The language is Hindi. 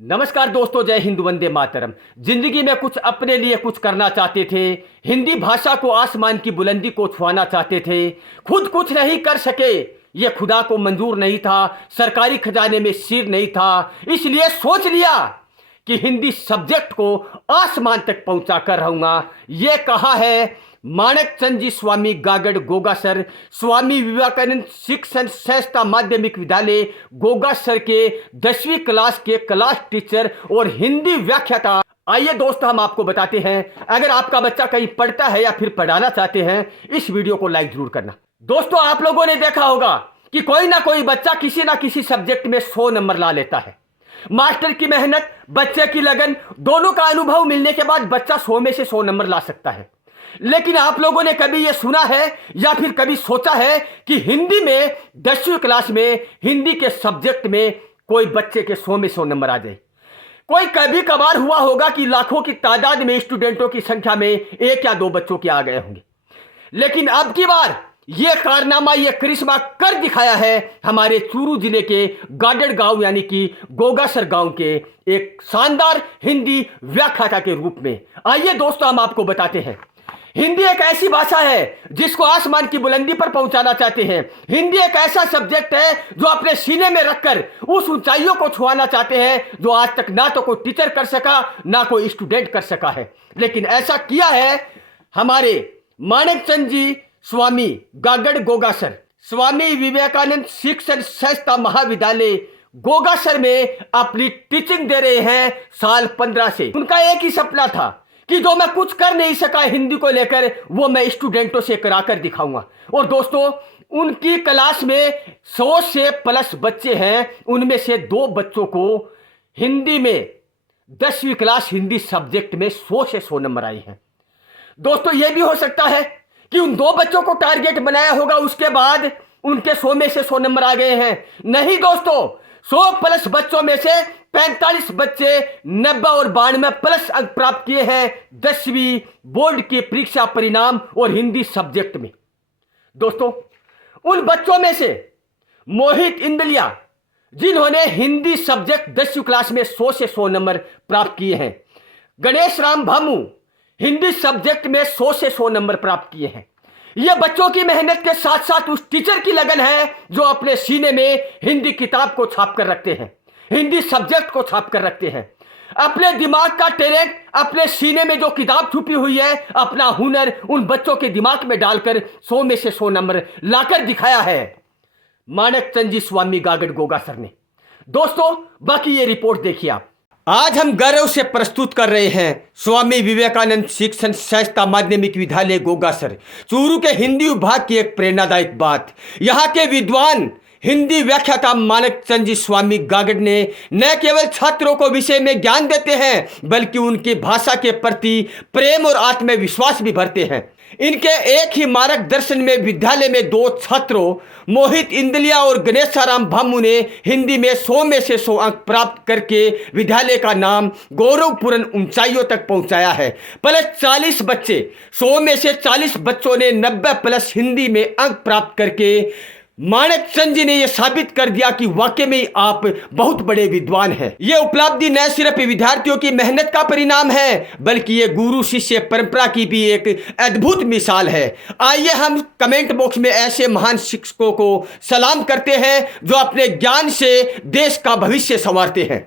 नमस्कार दोस्तों, जय हिंद, वंदे मातरम। जिंदगी में कुछ अपने लिए कुछ करना चाहते थे। हिंदी भाषा को आसमान की बुलंदी को छुआना चाहते थे। खुद कुछ नहीं कर सके, ये खुदा को मंजूर नहीं था। सरकारी खजाने में सिर नहीं था, इसलिए सोच लिया कि हिंदी सब्जेक्ट को आसमान तक पहुंचा कर रहूंगा। ये कहा है माणकचंद जी स्वामी गागड़ गोगासर, स्वामी विवेकानंद शिक्षण संस्था माध्यमिक विद्यालय गोगासर के 10वीं क्लास के क्लास टीचर और हिंदी व्याख्याता। आइए दोस्तों, हम आपको बताते हैं। अगर आपका बच्चा कहीं पढ़ता है या फिर पढ़ाना चाहते हैं, इस वीडियो को लाइक जरूर करना। दोस्तों, आप लोगों ने देखा होगा कि कोई ना कोई बच्चा किसी ना किसी सब्जेक्ट में 100 नंबर ला लेता है। मास्टर की मेहनत, बच्चे की लगन, दोनों का अनुभव मिलने के बाद बच्चा 100 में से 100 नंबर ला सकता है। लेकिन आप लोगों ने कभी यह सुना है या फिर कभी सोचा है कि हिंदी में 10वीं क्लास में हिंदी के सब्जेक्ट में कोई बच्चे के 100 में 100 नंबर आ जाए? कोई कभी कभार हुआ होगा कि लाखों की तादाद में स्टूडेंटों की संख्या में एक या दो बच्चों के आ गए होंगे। लेकिन अब की बार यह कारनामा, यह करिश्मा कर दिखाया है हमारे चूरू जिले के गागड़ गांव यानी कि गोगासर गांव के एक शानदार हिंदी व्याख्याता के रूप में। आइए दोस्तों, हम आपको बताते हैं। हिंदी एक ऐसी भाषा है जिसको आसमान की बुलंदी पर पहुंचाना चाहते हैं। हिंदी एक ऐसा सब्जेक्ट है जो अपने सीने में रखकर उस ऊंचाइयों को छुआना चाहते हैं जो आज तक ना तो कोई टीचर कर सका, ना कोई स्टूडेंट कर सका है। लेकिन ऐसा किया है हमारे माणकचंद जी स्वामी गागड़ गोगासर, स्वामी विवेकानंद शिक्षण संस्था महाविद्यालय गोगासर में अपनी टीचिंग दे रहे हैं साल 15 से। उनका एक ही सपना था कि जो मैं कुछ कर नहीं सका हिंदी को लेकर, वो मैं स्टूडेंटों से कराकर दिखाऊंगा। और दोस्तों, उनकी क्लास में 100 से प्लस बच्चे हैं। उनमें से 2 बच्चों को हिंदी में 10वीं क्लास हिंदी सब्जेक्ट में 100 से 100 नंबर आए हैं। दोस्तों, यह भी हो सकता है कि उन 2 बच्चों को टारगेट बनाया होगा, उसके बाद उनके 100 में से 100 नंबर आ गए हैं। नहीं दोस्तों, 100 प्लस बच्चों में से 45 बच्चे 90 और 92 प्लस अंक प्राप्त किए हैं 10वीं बोर्ड की परीक्षा परिणाम और हिंदी सब्जेक्ट में। दोस्तों, उन बच्चों में से मोहित इंदलिया, जिन्होंने हिंदी सब्जेक्ट 10वीं क्लास में 100 से 100 नंबर प्राप्त किए हैं, गणेश राम भामू हिंदी सब्जेक्ट में 100 से 100 नंबर प्राप्त किए हैं। यह बच्चों की मेहनत के साथ साथ उस टीचर की लगन है जो अपने सीने में हिंदी किताब को छाप कर रखते हैं, हिंदी सब्जेक्ट को छाप कर रखते हैं। अपने दिमाग का टैलेंट, अपने सीने में जो किताब छुपी हुई है, अपना हुनर उन बच्चों के दिमाग में डालकर 100 में से 100 नंबर लाकर दिखाया है माणकचंद जी स्वामी गागड़ गोगासर ने। दोस्तों, बाकी ये रिपोर्ट देखिए आप। आज हम गौरव से प्रस्तुत कर रहे हैं स्वामी विवेकानंद शिक्षण संस्था माध्यमिक विद्यालय गोगासर चूरू के हिंदी विभाग की एक प्रेरणादायक बात। यहाँ के विद्वान हिंदी व्याख्याता माणकचंद जी स्वामी गागड़ ने न केवल छात्रों को विषय में ज्ञान देते हैं, बल्कि उनकी भाषा के प्रति प्रेम और आत्मविश्वास भी भरते हैं। इनके एक ही मार्गदर्शन में विद्यालय में 2 छात्रों मोहित इंदलिया और गणेशाराम भामू ने हिंदी में 100 में से 100 अंक प्राप्त करके विद्यालय का नाम गौरवपूर्ण ऊंचाइयों तक पहुंचाया है। प्लस 40 बच्चे, 100 में से 40 बच्चों ने 90 प्लस हिंदी में अंक प्राप्त करके माणकचंद जी ने यह साबित कर दिया कि वाकई में आप बहुत बड़े विद्वान हैं। यह उपलब्धि न सिर्फ विद्यार्थियों की मेहनत का परिणाम है, बल्कि यह गुरु शिष्य परंपरा की भी एक अद्भुत मिसाल है। आइए हम कमेंट बॉक्स में ऐसे महान शिक्षकों को सलाम करते हैं जो अपने ज्ञान से देश का भविष्य संवारते हैं।